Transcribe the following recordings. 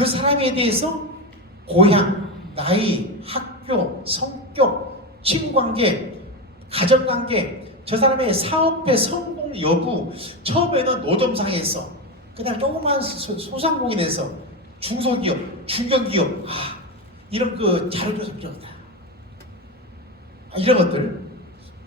그 사람에 대해서 고향, 나이, 학교, 성격, 친구관계, 가정관계, 저 사람의 사업의 성공 여부, 처음에는 노점상에서, 그 다음에 조그만 소상공인에서 중소기업, 중견기업, 이런 그 자료조사 필요하다. 이런 것들.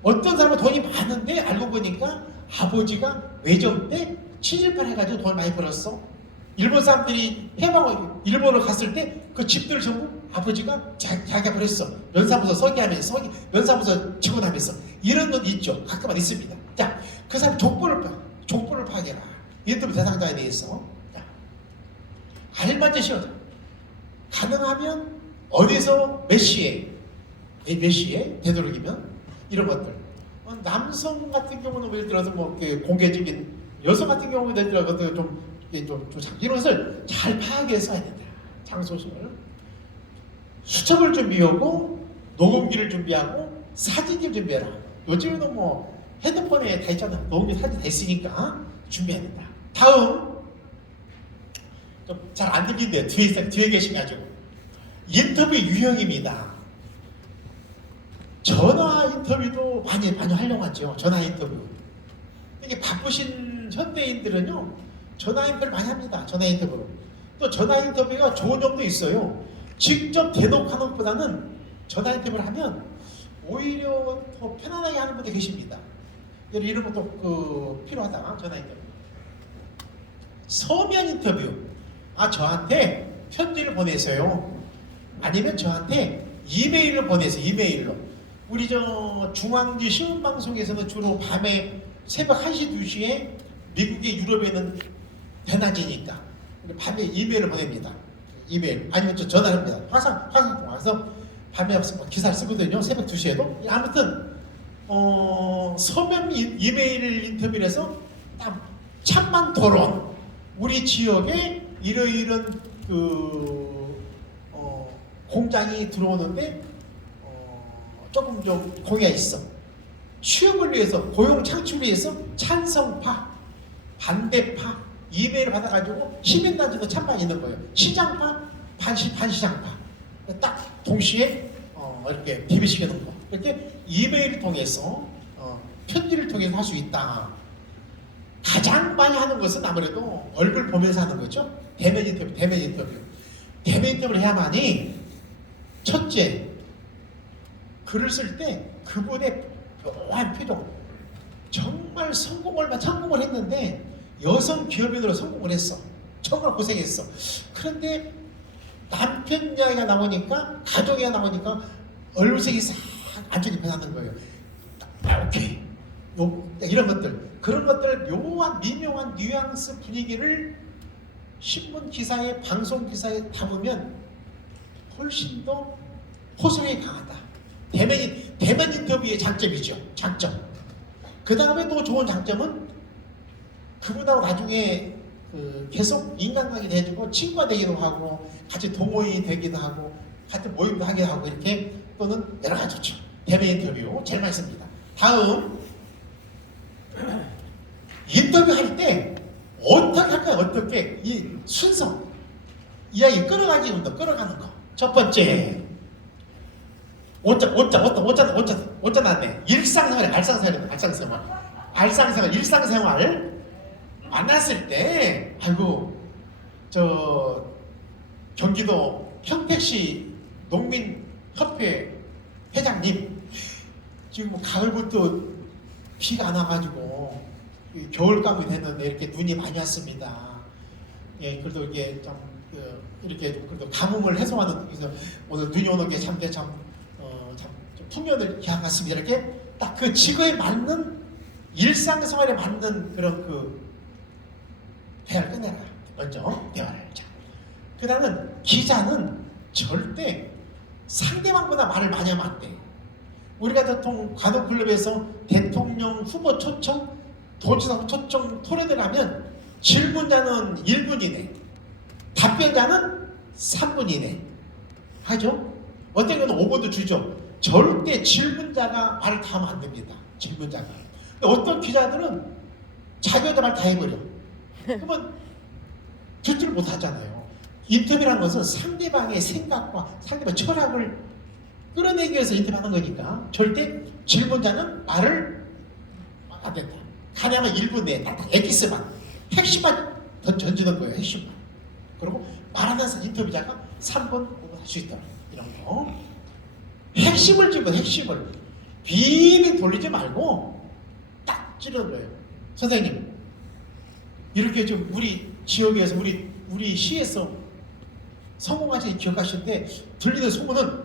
어떤 사람은 돈이 많은데 알고 보니까 아버지가 외정 때 친일파 해가지고 돈을 많이 벌었어. 일본 사람들이 해방을 일본을 갔을 때 그 집들을 전부 아버지가 자기가 벌었어. 면사무소 서기하면서 면사무소 직원하면서 이런 건 있죠. 가끔은 있습니다. 자, 그 사람 족보를 파악해라. 인터뷰 대상자에 대해서. 자, 알맞은 시험. 가능하면 어디서 몇 시에 되도록이면 이런 것들. 남성 같은 경우는 예를 들어서 뭐 이렇게 공개적인, 여성 같은 경우는 예를 들어서 좀 이런 것을 잘 파악해서 해야 된다. 장소를 수첩을 준비하고 녹음기를 준비하고 사진기를 준비해라. 요즘에는 뭐 핸드폰에 다 있잖아. 녹음기 사진 다 있으니까 준비해야 된다. 다음, 좀 잘 안 들리는데 뒤에 계시가지고 인터뷰 유형입니다. 전화 인터뷰도 많이 활용하죠. 전화 인터뷰. 이게 바쁘신 현대인들은요, 전화 인터뷰를 많이 합니다. 전화 인터뷰. 또 전화 인터뷰가 좋은 점도 있어요. 직접 대놓고 하는 것보다는 전화 인터뷰를 하면 오히려 더 편안하게 하는 분들 계십니다. 이런 것도 필요하다. 전화 인터뷰. 서면 인터뷰. 저한테 편지를 보내세요. 아니면 저한테 이메일을 보내세요. 이메일로. 우리 중앙지 시흥방송에서는 주로 밤에 새벽 1시, 2시에 미국의 유럽에는 대낮이니까 밤에 이메일을 보냅니다. 이메일 아니면 전화를 합니다. 화상 통화해서 밤에 기사를 쓰거든요. 새벽 2시에도. 아무튼 서면 이메일 인터뷰를 해서 딱 찬반 토론. 우리 지역에 이러이런 공장이 들어오는데 조금 좀 공약이 있어. 취업을 위해서, 고용 창출을 위해서 찬성파, 반대파 이메일을 받아가지고 시민단체도 찬반 있는 거예요. 시장파, 반시장파. 딱 동시에 이렇게 비비시키는 거. 이렇게 이메일을 통해서 편지를 통해서 할 수 있다. 가장 많이 하는 것은 아무래도 얼굴 보면서 하는 거죠. 대면 인터뷰를 해야만이 첫째, 글을 쓸 때 그분의 묘한 표정, 정말 성공을 했는데 여성 기업인으로 성공을 했어. 정말 고생했어. 그런데 남편 이야기가 나오니까, 가족 이야기가 나오니까 얼굴색이 싹 안쪽에 변하는 거예요. 오케이. 이런 것들, 그런 것들 묘한 미묘한 뉘앙스 분위기를 신문 기사에, 방송 기사에 담으면 훨씬 더 호소력이 강하다. 대면 인터뷰의 장점이죠. 장점. 그 다음에 또 좋은 장점은 그분하고 나중에 계속 인간관계도 해주고 친구가 되기도 하고 같이 동호인이 되기도 하고 같은 모임도 하기도 하고 이렇게, 또는 여러 가지 좋죠. 대면 인터뷰 제일 많습니다. 다음, 인터뷰할 때 어떻게 할까요? 어떻게 이 순서 이야기 끌어가는 거. 첫 번째, 오자 나왔네. 일상생활 만났을 때, 경기도 평택시 농민협회 회장님, 지금 가을부터 비가 안 와가지고 겨울감이 됐는데 이렇게 눈이 많이 왔습니다. 예, 그래도 이게 이렇게 그래도 가뭄을 해소하는, 그래서 오늘 눈이 오는 게 참 풍년을 기약했습니다. 이렇게 딱 그 지구에 맞는, 일상생활에 맞는 그런 대화를 끝내라. 먼저 대화를. 그 다음은 기자는 절대 상대방보다 말을 많이 하면 안 돼. 우리가 보통 간호클럽에서 대통령 후보 초청, 도지사 초청 토론을 하면 질문자는 1분 이내, 답변자는 3분 이내 하죠. 어떤 경우는 5분도 주죠. 절대 질문자가 말을 다 하면 안 됩니다. 질문자가. 어떤 기자들은 자기 혼자 말 다 해버려. 그러면 듣지를 못하잖아요. 인터뷰라는 것은 상대방의 생각과 상대방의 철학을 끌어내기 위해서 인터뷰하는 거니까 절대 질문자는 말을 안 된다. 가능하면 1분 내에 딱 엑기스만 핵심만 던지는 거예요. 핵심만. 그리고 말하면서 인터뷰자가 3분 5분 할 수 있다. 이런 거. 핵심을 집어 핵심을 빙빙 돌리지 말고 딱 찌르는 거예요. 선생님, 이렇게 좀 우리 지역에서 우리 시에서 성공하신 기억하시는데 들리는 소문은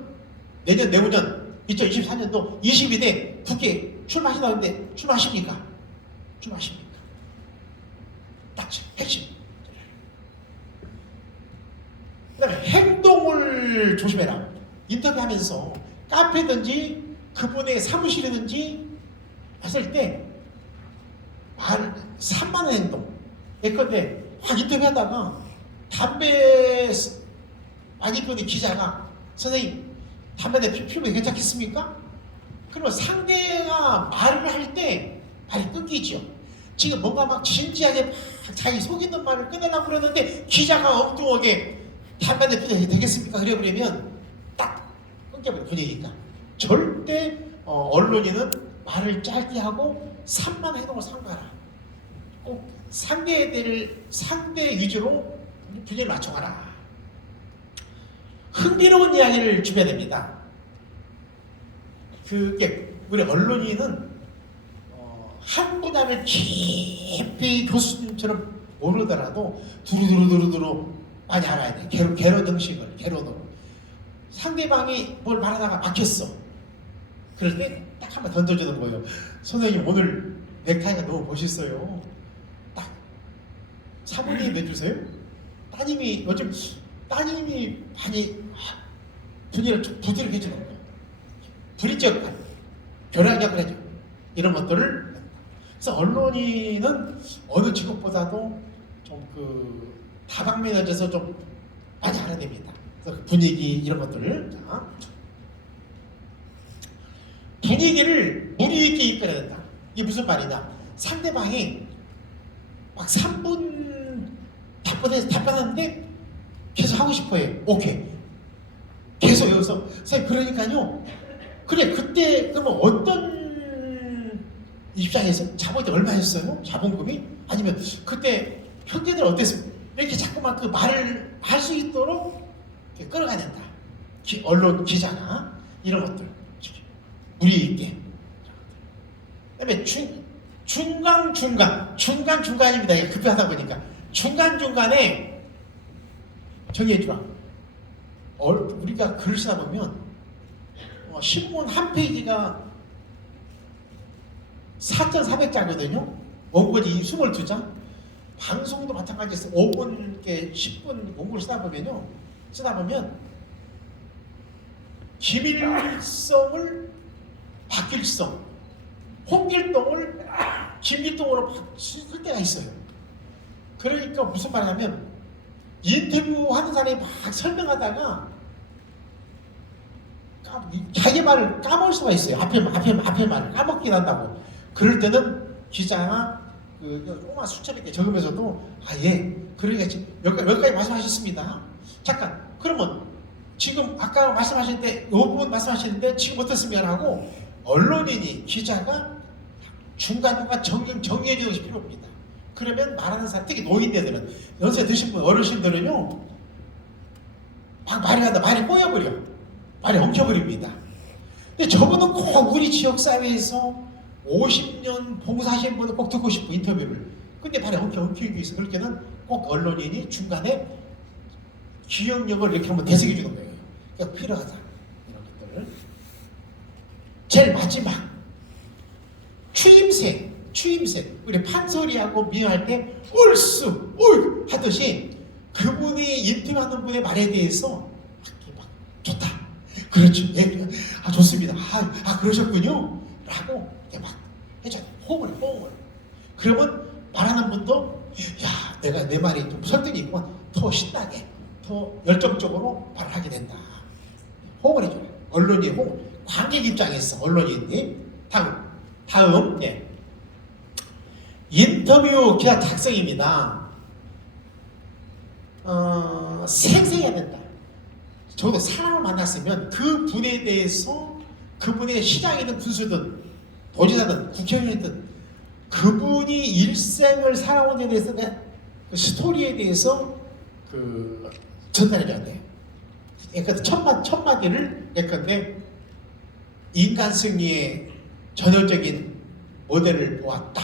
내년 내후년 2024년도 22대 국회 출마하신다는데 출마하십니까? 출마하십니까? 딱 핵심. 그 다음에 행동을 조심해라. 인터뷰하면서 카페든지 그분의 사무실이든지 했을 때 말 산만한 행동. 예컨대 확 인터뷰하다가 담배 많이 피우는 기자가 선생님 담배 피우면 괜찮겠습니까? 그러면 상대가 말을 할 때 말이 끊기죠. 지금 뭔가 막 진지하게 막 자기 속 있는 말을 꺼내려고 그러는데 기자가 엉뚱하게 담배 피우면 되겠습니까? 그래버리면 딱 끊겨버려 분위기가. 절대 언론인은 말을 짧게 하고 산만한 행동을 삼가라. 꼭 상대 위주로 분위기를 맞춰가라. 흥미로운 이야기를 주셔야 됩니다. 그게 우리 언론인은 한 분야를 깊이 교수님처럼 모르더라도 두루두루 많이 알아야 돼. 개론 형식을 개론으로. 상대방이 뭘 말하다가 막혔어. 그럴 때 딱 한번 던져주는 거예요. 선생님 오늘 넥타이가 너무 멋있어요. 딱 사모님 몇 주세요? 따님이 요즘 따님이 많이 분위기를 좀 부드럽게 해주는 거예요. 브릿지 역할, 교량 역할 해줘. 이런 것들을. 그래서 언론인은 어느 직업보다도 좀 다방면에서 좀 많이 알아야 됩니다. 그래서 분위기 이런 것들을. 자, 분위기를 무리 있게 이끌어야 된다. 이게 무슨 말이냐? 상대방이 막 3분 답변하는데 계속 하고 싶어요. 오케이. 계속 여기서 선생님 그러니까요. 그래 그때 그러면 어떤 입장에서 자본이 얼마였어요? 자본금이? 아니면 그때 형제들 어땠습니까? 이렇게 자꾸만 그 말을 할 수 있도록 끌어가야 된다. 언론 기자가 이런 것들 무리 있게. 그다음에 중간입니다. 이게 급하다 보니까 중간에 정리해주라. 우리가 글을 쓰다 보면 신문 한 페이지가 4,400자거든요. 원고지 22장. 방송도 마찬가지에서 5분, 10분 원고를 쓰다 보면 김일성을 박길성, 홍길동을 김일동으로 쓸 때가 있어요. 그러니까 무슨 말이냐면 인터뷰하는 사람이 막 설명하다가 자기 말을 까먹을 수가 있어요. 앞에 말을 까먹긴 한다고. 그럴 때는 기자가 조그만 수첩 이렇게 적으면서도 예, 그러니까 여기까지 말씀하셨습니다. 잠깐, 그러면 지금 아까 말씀하실 때 이 부분 말씀하시는데 지금 어떻습니까? 하고 언론인이 기자가 중간중간 정리해 주는 것이 필요합니다. 그러면 말하는 사람, 특히 노인네들은 연세 드신 분 어르신들은요 막 말이 하다 말이 꼬여버려. 말이 엉켜버립니다. 근데 저분은 꼭 우리 지역사회에서 50년 봉사하신 분은 꼭 듣고 싶고 인터뷰를. 근데 말이 엉키기 있어. 그럴 때는 꼭 언론인이 중간에 기억력을 이렇게 한번 되새겨 주는 거예요. 그러니까 필요하다. 이런 것들을. 제일 마지막 추임새. 우리 판소리하고 미화할 때 얼쑤 하듯이 그분이 인터뷰하는 분의 말에 대해서 막 좋다. 그렇죠. 예, 좋습니다. 그러셨군요. 라고 이렇게 막 해줘. 호응을. 그러면 말하는 분도 내가 내 말이 좀 설득이 있구만. 더 신나게, 더 열정적으로 말을 하게 된다. 호응을 해줘요. 언론이 호응. 관객 입장에서 언론인이. 다음 인터뷰 기사 작성입니다. 생생해야 된다. 적어도 사람을 만났으면 그 분에 대해서 그분의 시장이든 군수든 도지사든 국회의원이든 그분이 일생을 살아온 데 대해서 그 스토리에 대해서 그 전달해줘야 돼요. 그러니까 첫 마디를 예컨대 인간 승리의 전형적인 모델을 보았다.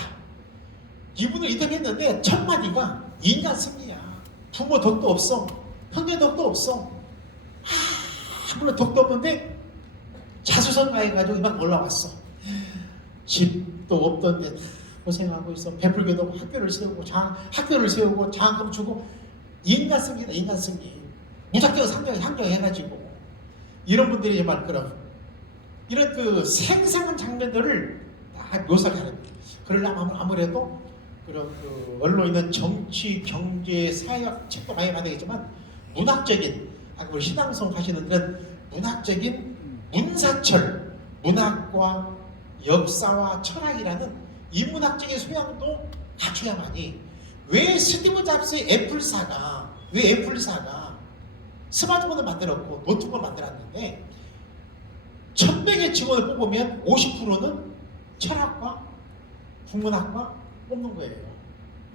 이분을 인터뷰했는데 첫 마디가 인간 승리야. 부모 덕도 없어. 형제 덕도 없어. 아무런 덕도 없는데 자수성가 해가지고 이만 올라왔어. 집도 없던데 고생하고 있어. 베풀기도 하고 학교를 세우고 장학금 주고 인간 승리다. 인간 승리. 무작정 상정해가지고 이런 분들이 정말 그런 이런 그 생생한 장면들을 다 묘사를 하는 거예요. 그러려면 아무래도 그런 그 언론이나 정치, 경제, 사회학 책도 많이 봐야 되겠지만 문학적인 아까 시당성 하시는 그런 문학적인 문사철, 문학과 역사와 철학이라는 인문학적인 소양도 갖춰야만이 왜 스티브 잡스의 애플사가 스마트폰을 만들었고 노트북을 만들었는데 1000명의 직원을 뽑으면 50%는 철학과 국문학과 뽑는 거예요.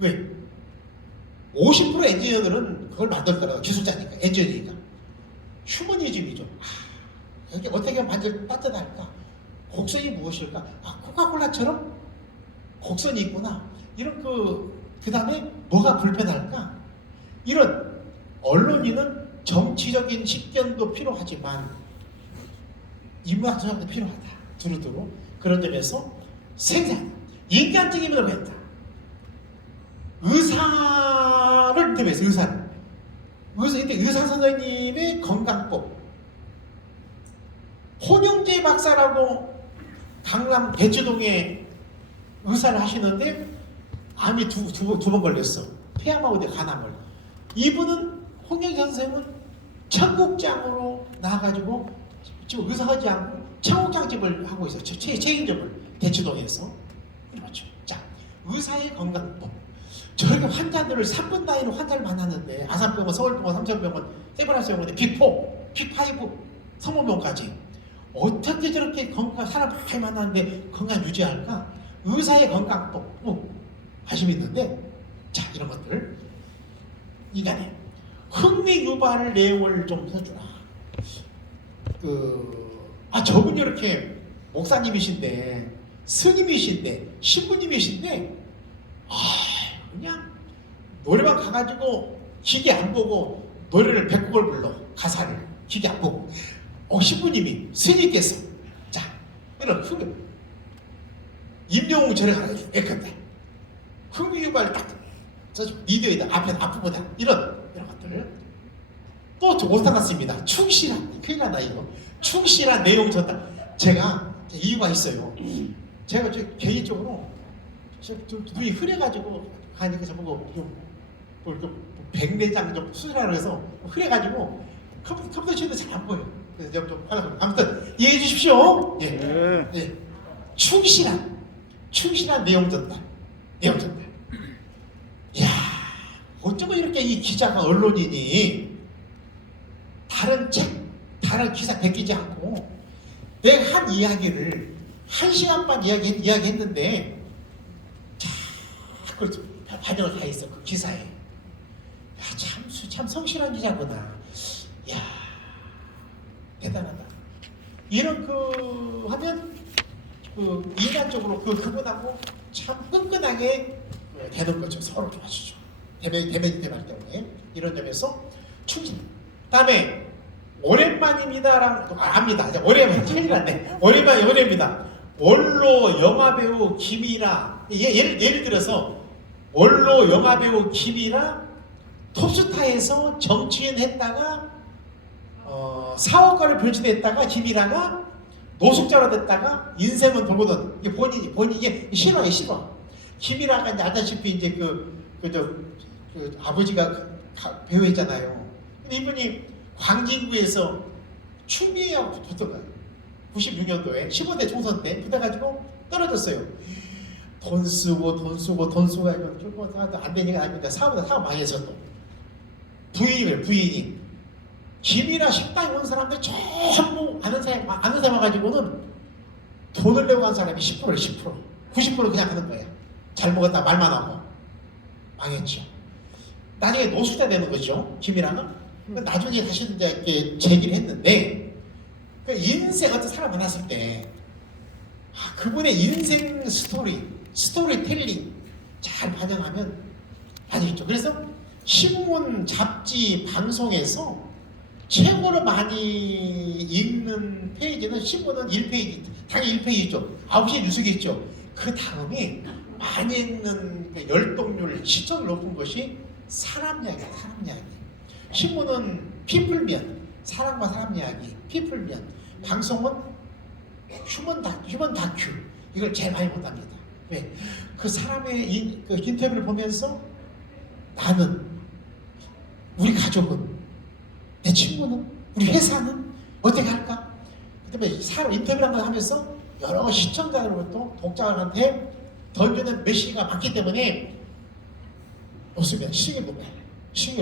왜? 50% 엔지니어들은 그걸 만들더라도 기술자니까 엔지니어니까 휴머니즘이죠. 여기 어떻게 하면 만들 따뜻할까? 곡선이 무엇일까? 코카콜라처럼 곡선이 있구나. 이런 그 다음에 뭐가 불편할까? 이런 언론인은 정치적인 식견도 필요하지만 인문학 소양도 필요하다. 두루두루 그런 점에서 생산 인간적인 면을 했다. 의사를 인터뷰했어요. 의사 선생님의 건강법. 혼용재 박사라고 강남 대치동에 의사를 하시는데 암이 두 번 걸렸어. 폐암하고 간암을. 이분은 홍영재 선생님은 청국장으로 나와가지고 지금 의사하지 않고 청국장집을 하고 있어요. 체인점을 대치동에서. 그렇죠. 자, 의사의 건강법. 저렇게 환자들을 3분 단위로 환자를 만났는데 아산병원, 서울병원, 삼천병원, 세브란스병원에 빅4, 빅5, 성모병원까지 어떻게 저렇게 사람 많이 만났는데 건강 유지할까? 의사의 건강법 관심 있는데 자 이런 것들 인간의 흥미 유발 내용을 좀 써주라. 저분이 이렇게 목사님이신데 스님이신데 신부님이신데 그냥 노래방 가가지고 기계 안 보고 노래를 100곡을 불러. 가사를 기계 안 보고 신부님이 스님께서 자 이런 임영웅 절에 가라 예컨대 흥미유발 딱 써주고 미디어에다 앞부분에 이런 것들 또 못한 같습니다. 충실한 큰일 나다 이거 충실한 내용 전달. 제가 이유가 있어요. 제가 개인적으로 눈이 흐려가지고 가니까 저보고 백내장 좀 수술하라 해서 흐려가지고 컴퓨터 치도 잘 안 보여. 그래서 제가 좀 아무튼 이해해 주십시오. 예. 충실한 내용 전달. 이야, 어쩌면 이렇게 이 기자가 언론인이 다른 기사 베끼지 않고 내가 한 이야기를 1시간 반 이야기했는데 그렇죠. 반영을 다 했어 그 기사에. 참 성실한 기자구나. 야 대단하다. 이런 하면 인간적으로 그분하고 참 끈끈하게 되는 거죠. 서로 도와주죠. 대면이 대말 때문에 이런 점에서 충실. 다음에 오랜만입니다랑 압니다. 큰일 났네. 오랜만입니다. 원로 영화배우 김이라 예를 들어서 원로 영화배우 김이라 톱스타에서 정치인 했다가 사업가를 변신했다가 김이라가 노숙자로 됐다가 인생은 돌고던 이게 본인이 이게 실화예요. 실화. 김이라가 이제 알다시피 이제 그 아버지가 배우했잖아요. 근데 이분이 광진구에서 추미애하고 붙어가요. 96년도에 15대 총선 때 붙어가지고 떨어졌어요. 돈 쓰고 이거 안 되니까 아닙니다. 사업 망해서 또 부인이에요, 부인이. 김이나 식당에 온 사람들 전부 아는 사람 와가지고는 돈을 내고 간 사람이 10%를 90% 그냥 하는 거예요. 잘 먹었다 말만 하고. 망했죠. 나중에 노숙자 되는 거죠, 김이랑은. 나중에 다시 이제 이렇게 제기를 했는데, 그 인생 어떤 사람 만났을 때, 그분의 인생 스토리텔링 잘 반영하면 아니겠죠. 그래서 신문, 잡지, 방송에서 최고로 많이 읽는 페이지는 신문은 1페이지, 당연히 1페이지죠. 9시에 뉴스겠죠. 그 다음에 많이 읽는 열독률, 시청률 높은 것이 사람 이야기야, 사람 이야기. 신문은 피플면, 사람과 사람 이야기, 피플면. 방송은 휴먼 다큐. 이걸 제일 많이 본답니다. 왜? 그 사람의 그 인터뷰를 보면서 나는, 우리 가족은, 내 친구는, 우리 회사는 어떻게 할까? 그다음에 사람 인터뷰를 하면서 여러 시청자들부터 독자들한테 던지는 메시지가 많기 때문에 높습니다. 시청률이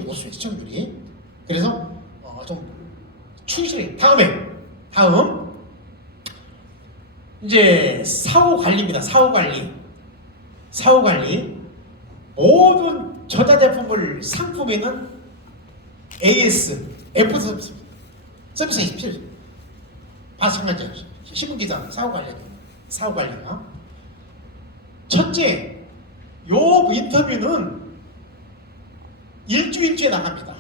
높습니다. 시청률이. 그래서 좀 충실해. 다음 이제 사후 관리입니다. 사후 관리. 모든 전자제품을 상품에는 AS, F 서비스 필수. 마찬가지죠. 신문기자 사후 관리가. 첫째, 요 인터뷰는 일주일째 나갑니다.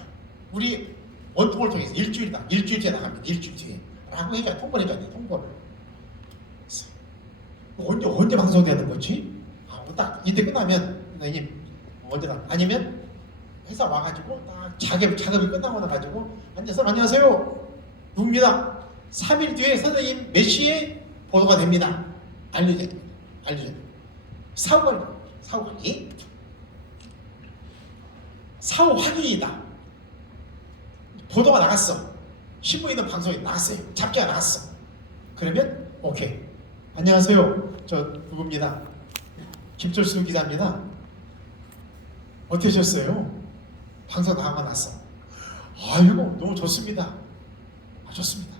우리 원통을 통해서 일주일째 나갑니다. 일주일 뒤에 라고 해줘야 통보를 해줘야 돼. 통보를. 언제 방송되는 거지? 딱 이때 끝나면 언제 나? 아니면 회사 와가지고 딱 작업이 끝나고 나가지고 앉아서 안녕하세요. 누굽니다. 3일 뒤에 선생님 몇 시에 보도가 됩니다. 알려줘야 사후 관리. 사후 확인이다. 보도가 나갔어. 신문에 있는 방송이 나갔어요. 잡지가 나갔어. 그러면 오케이. 안녕하세요. 저 누굽니다. 김철수 기자입니다. 어떠셨어요? 방송 나가고 났어. 아이고 너무 좋습니다. 좋습니다.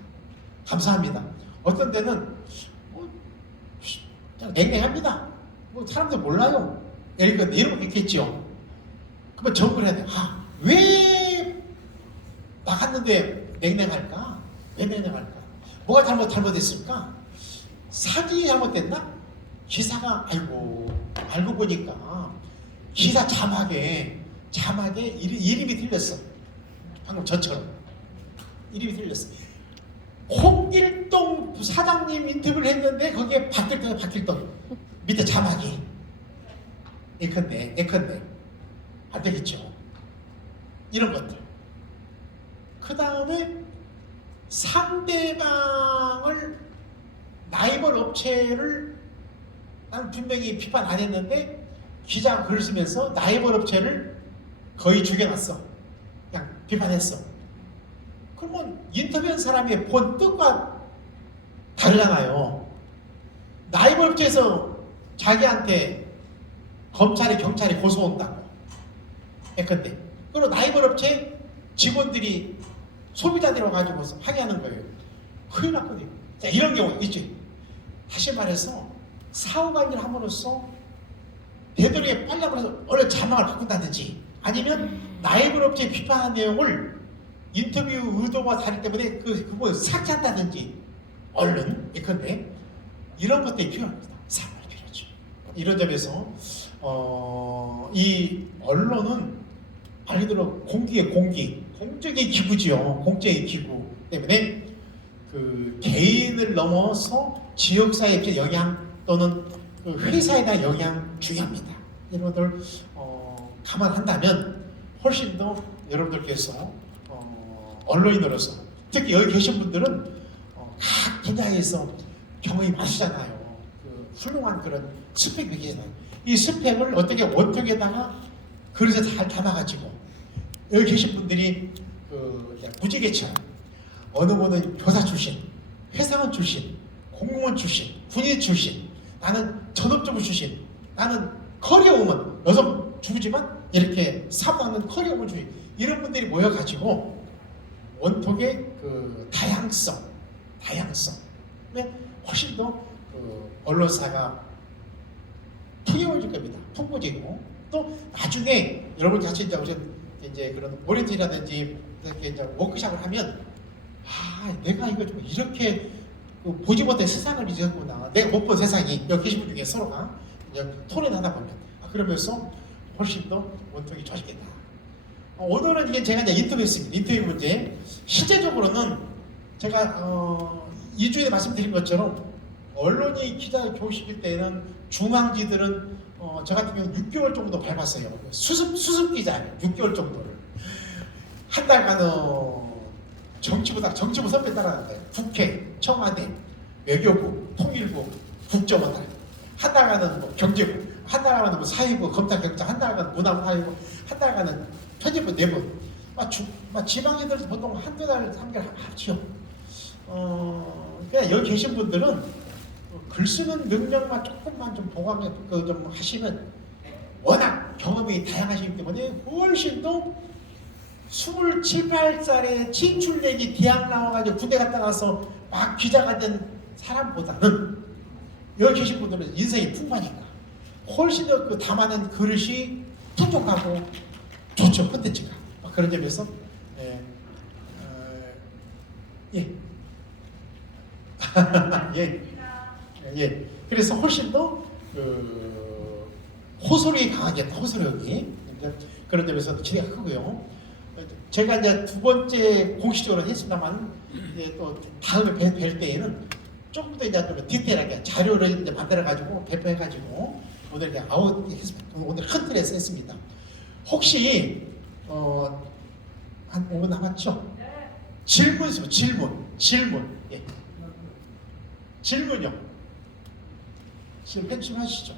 감사합니다. 어떤 데는 그냥 냉랭합니다. 사람들 몰라요. 이런 거 있겠죠. 그러면 정보를 해야 돼. 왜 나갔는데 냉랭할까? 왜 냉랭할까? 뭐가 잘못됐을까? 사진이 잘못됐나? 기사가 알고 보니까 기사 자막에 이름이 틀렸어. 방금 저처럼 이름이 틀렸어. 홍길동 사장님 인터뷰를 했는데 거기에 박길동 밑에 자막이 예컨대 안 되겠죠. 이런 것들. 그 다음에 상대방을 라이벌 업체를 난 분명히 비판 안 했는데 기자가 글을 쓰면서 라이벌 업체를 거의 죽여놨어. 그냥 비판했어. 그러면 인터뷰한 사람이 본 뜻과 다르잖아요. 라이벌 업체에서 자기한테 검찰이 경찰이 고소한다고 했건데, 그리고 라이벌 업체 직원들이 소비자들을 가지고 항의하는 거예요. 큰일 났거든요. 자, 이런 경우 있지. 다시 말해서 사후 관리를 함으로써 되도록이면 빨리 함으로써 얼른 자막을 바꾼다든지, 아니면 라이벌 업체 비판한 내용을 인터뷰 의도와 다르기 때문에 그거 삭제한다든지, 얼른 예컨대 이런 것들이 필요합니다. 사과가 필요하죠. 이런 점에서 이 언론은 말 그대로 공적인 기구지요. 공적인 기구 때문에 그 개인을 넘어서 지역사회에 미치는 영향 또는 그 회사에 대한 영향 중요합니다. 이런 것들 감안한다면 훨씬 더 여러분들께서 언론인으로서, 특히 여기 계신 분들은 각 분야에서 경험이 많으시잖아요. 그 훌륭한 그런 스펙이 계시잖아요. 이 스펙을 어떻게 원통에다가 그릇에 잘 담아가지고, 여기 계신 분들이 무지개처럼 어느 분은 교사 출신, 회사원 출신, 공무원 출신, 군인 출신, 나는 전업주부 출신, 나는 커리어 우먼, 여성 주부지만 이렇게 사모하는 커리어문 주의 이런 분들이 모여가지고 원톡의 그 다양성에 훨씬 더 그 언론사가 풍요해질 겁니다. 풍부지고 또 나중에 여러분 같이 이제 그런 오리엔테이라든지 이렇게 이제 워크숍을 하면 내가 이거 좀 이렇게 그 보지 못한 세상을 잊었구나. 내가 못 본 세상이 여기 계신 분 중에 서로가 이제 토론하다 보면 그러면서 훨씬 더 원통이 좋아지겠다. 오늘은 이게 제가 이제 인터뷰했습니다. 인터뷰 문제. 실제적으로는 제가 2주에 말씀드린 것처럼 언론이 기자 교육시킬 때는 중앙지들은 저 같은 경우는 6개월 정도 밟았어요. 수습 기자예요. 6개월 정도를. 한 달간은 정치부 선배 따라갔어요. 국회, 청와대, 외교부, 통일부, 국정원 한 달간은 뭐 경제부, 한 달간은 뭐 사회부, 검찰, 경찰, 한 달간은 문화사회부, 한 달간은 편집부 4분. 지방애들 보통 한두 달, 3개월 합치요. 그냥 여기 계신 분들은 글 쓰는 능력만 조금만 좀 보강해 좀 하시면 워낙 경험이 다양하시기 때문에 훨씬 더 27, 8살에 진출내기 대학 나와가지고 군대 갔다 가서 막 기자가 된 사람보다는 여기 계신 분들은 인생이 풍부하니까 훨씬 더 그 담아낸 그릇이 풍족하고 좋죠. 콘텐츠가 그런 점에서 예. 그래서 훨씬 더 호소력이 강하겠다. 호소력이 그런 점에서 기대가 크고요. 제가 이제 2번째 공식적으로 했습니다만 이제 또 다음에 뵐 때에는 조금 더 이제 좀 디테일하게 자료를 이제 만들어 가지고 배포해 가지고 오늘 이렇게 오늘 큰 틀에서 했습니다. 혹시 한 5분 남았죠? 네. 질문 있으면 질문. 예. 질문요. 질문 하시죠.